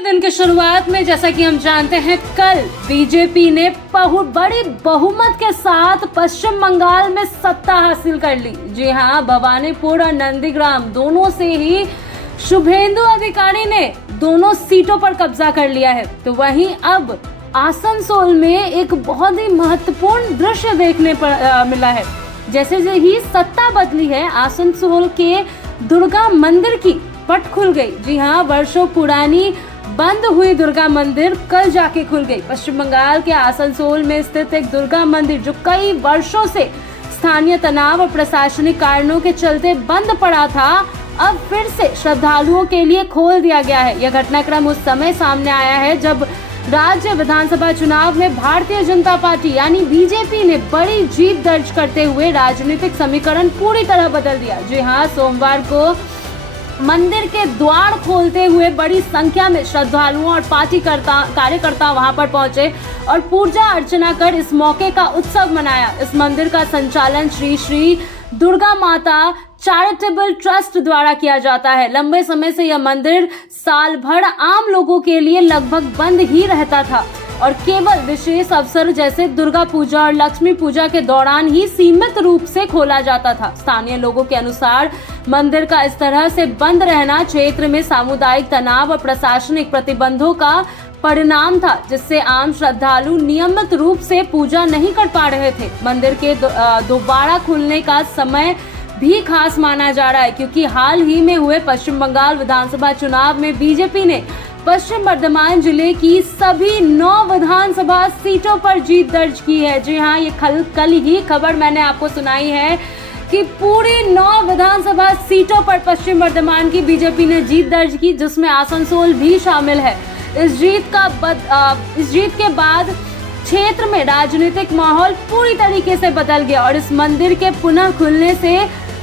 दिन की शुरुआत में जैसा कि हम जानते हैं, कल बीजेपी ने बड़ी बहुमत के साथ पश्चिम बंगाल में सत्ता हासिल कर ली। जी हां, भवानीपुर और नंदीग्राम दोनों से ही शुभेंदु अधिकारी ने दोनों सीटों पर कब्जा कर लिया है। तो वहीं अब आसनसोल में एक बहुत ही महत्वपूर्ण दृश्य देखने पर मिला है। जैसे ही सत्ता बदली है, आसनसोल के दुर्गा मंदिर की पट खुल गई। जी हां, वर्षों पुरानी बंद हुई दुर्गा मंदिर कल जाके खुल गई। पश्चिम बंगाल के आसनसोल में स्थित एक दुर्गा मंदिर जो कई वर्षों से स्थानीय तनाव और प्रशासनिक कारणों के चलते बंद पड़ा था, अब फिर से श्रद्धालुओं के लिए खोल दिया गया है। यह घटनाक्रम उस समय सामने आया है जब राज्य विधानसभा चुनाव में भारतीय जनता पार्टी यानी बीजेपी ने बड़ी जीत दर्ज करते हुए राजनीतिक समीकरण पूरी तरह बदल दिया। जी हां, सोमवार को मंदिर के द्वार खोलते हुए बड़ी संख्या में श्रद्धालुओं और पार्टी कार्यकर्ता वहां पर पहुंचे और पूजा अर्चना कर इस मौके का उत्सव मनाया। इस मंदिर का संचालन श्री श्री दुर्गा माता चैरिटेबल ट्रस्ट द्वारा किया जाता है। लंबे समय से यह मंदिर साल भर आम लोगों के लिए लगभग बंद ही रहता था और केवल विशेष अवसर जैसे दुर्गा पूजा और लक्ष्मी पूजा के दौरान ही सीमित रूप से खोला जाता था। स्थानीय लोगों के अनुसार मंदिर का इस तरह से बंद रहना क्षेत्र में सामुदायिक तनाव और प्रशासनिक प्रतिबंधों का परिणाम था, जिससे आम श्रद्धालु नियमित रूप से पूजा नहीं कर पा रहे थे। मंदिर के दोबारा खुलने का समय भी खास माना जा रहा है क्योंकि हाल ही में हुए पश्चिम बंगाल विधानसभा चुनाव में बीजेपी ने पश्चिम बर्धमान जिले की सभी 9 विधानसभा सीटों पर जीत दर्ज की है। जी हां, ये कल ही खबर मैंने आपको सुनाई है कि पूरी 9 विधानसभा सीटों पर पश्चिम बर्धमान की बीजेपी ने जीत दर्ज की, जिसमें आसनसोल भी शामिल है। इस जीत के बाद क्षेत्र में राजनीतिक माहौल पूरी तरीके से बदल गया और इस मंदिर के पुनः खुलने से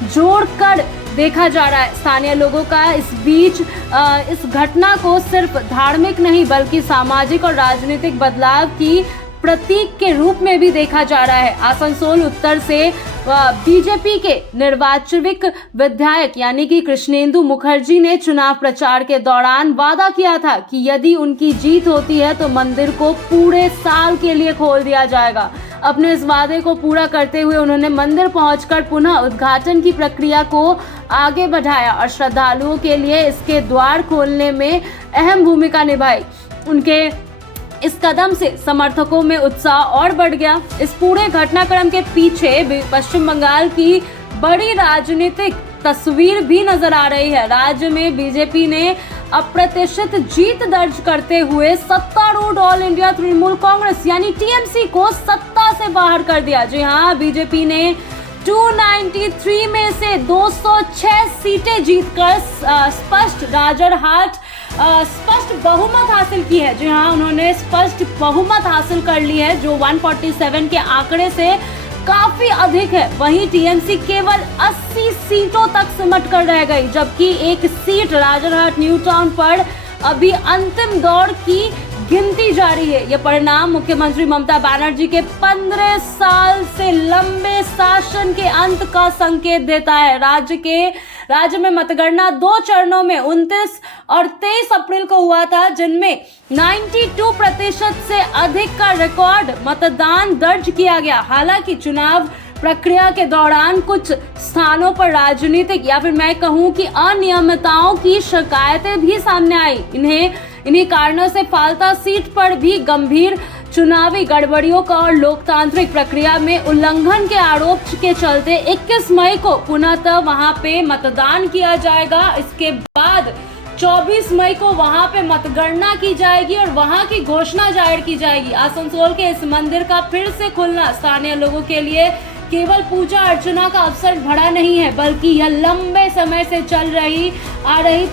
जोड़कर देखा जा रहा है। स्थानीय लोगों का इस घटना को सिर्फ धार्मिक नहीं बल्कि सामाजिक और राजनीतिक बदलाव की प्रतीक के रूप में भी देखा जा रहा है। आसनसोल उत्तर से बीजेपी के निर्वाचित विधायक यानी कि कृष्णेंदु मुखर्जी ने चुनाव प्रचार के दौरान वादा किया था कि यदि उनकी जीत होती है तो मंदिर को पूरे साल के लिए खोल दिया जाएगा। अपने इस वादे को पूरा करते हुए उन्होंने मंदिर पहुंचकर पुनः उद्घाटन की प्रक्रिया को आगे बढ़ाया और श्रद्धालुओं के लिए इसके द्वार खोलने में अहम भूमिका निभाई। उनके इस कदम से समर्थकों में उत्साह और बढ़ गया। इस पूरे घटनाक्रम के पीछे पश्चिम बंगाल की बड़ी राजनीतिक तस्वीर भी नजर आ रही है। राज्य में बीजेपी ने अप्रत्याशित जीत दर्ज करते हुए सत्तारूढ़ ऑल इंडिया तृणमूल कांग्रेस यानी टीएमसी को सत्ता से बाहर कर दिया। जी हां, बीजेपी ने 293 में से 206 सीटें जीतकर स्पष्ट बहुमत हासिल की है। जी हाँ, उन्होंने स्पष्ट बहुमत हासिल कर ली है जो 147 के आंकड़े से काफी अधिक है। वहीं टीएमसी केवल 80 सीटों तक सिमट कर रह गई, जबकि एक सीट राजरहाट न्यू टाउन पर अभी अंतिम दौर की गिनती जारी है। यह परिणाम मुख्यमंत्री ममता बनर्जी के 15 साल से लंबे शासन के अंत का संकेत देता है। राज्य में मतगणना 2 चरणों में 29 और 23 अप्रैल को हुआ था, जिनमें 92% से अधिक का रिकॉर्ड मतदान दर्ज किया गया। हालांकि चुनाव प्रक्रिया के दौरान कुछ स्थानों पर राजनीतिक या फिर मैं कहूं कि अनियमितताओं की शिकायतें भी सामने आई। इन्हीं कारणों से फाल्ता सीट पर भी गंभीर चुनावी गड़बड़ियों का और लोकतांत्रिक प्रक्रिया में उल्लंघन के आरोप के चलते 21 मई को पुनः वहां पे मतदान किया जाएगा। इसके बाद 24 मई को वहां पे मतगणना की जाएगी और वहां की घोषणा जाहिर की जाएगी। आसनसोल के इस मंदिर का फिर से खुलना स्थानीय लोगों के लिए केवल पूजा अर्चना का अवसर भरा नहीं है, बल्कि यह लंबे समय से चल रही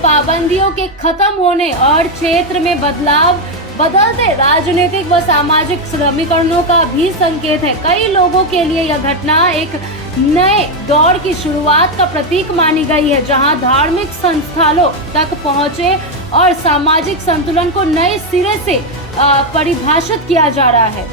पाबंदियों के खत्म होने और क्षेत्र में बदलते राजनीतिक व सामाजिक समीकरणों का भी संकेत है। कई लोगों के लिए यह घटना एक नए दौर की शुरुआत का प्रतीक मानी गई है, जहां धार्मिक संस्थानों तक पहुंचे और सामाजिक संतुलन को नए सिरे से परिभाषित किया जा रहा है।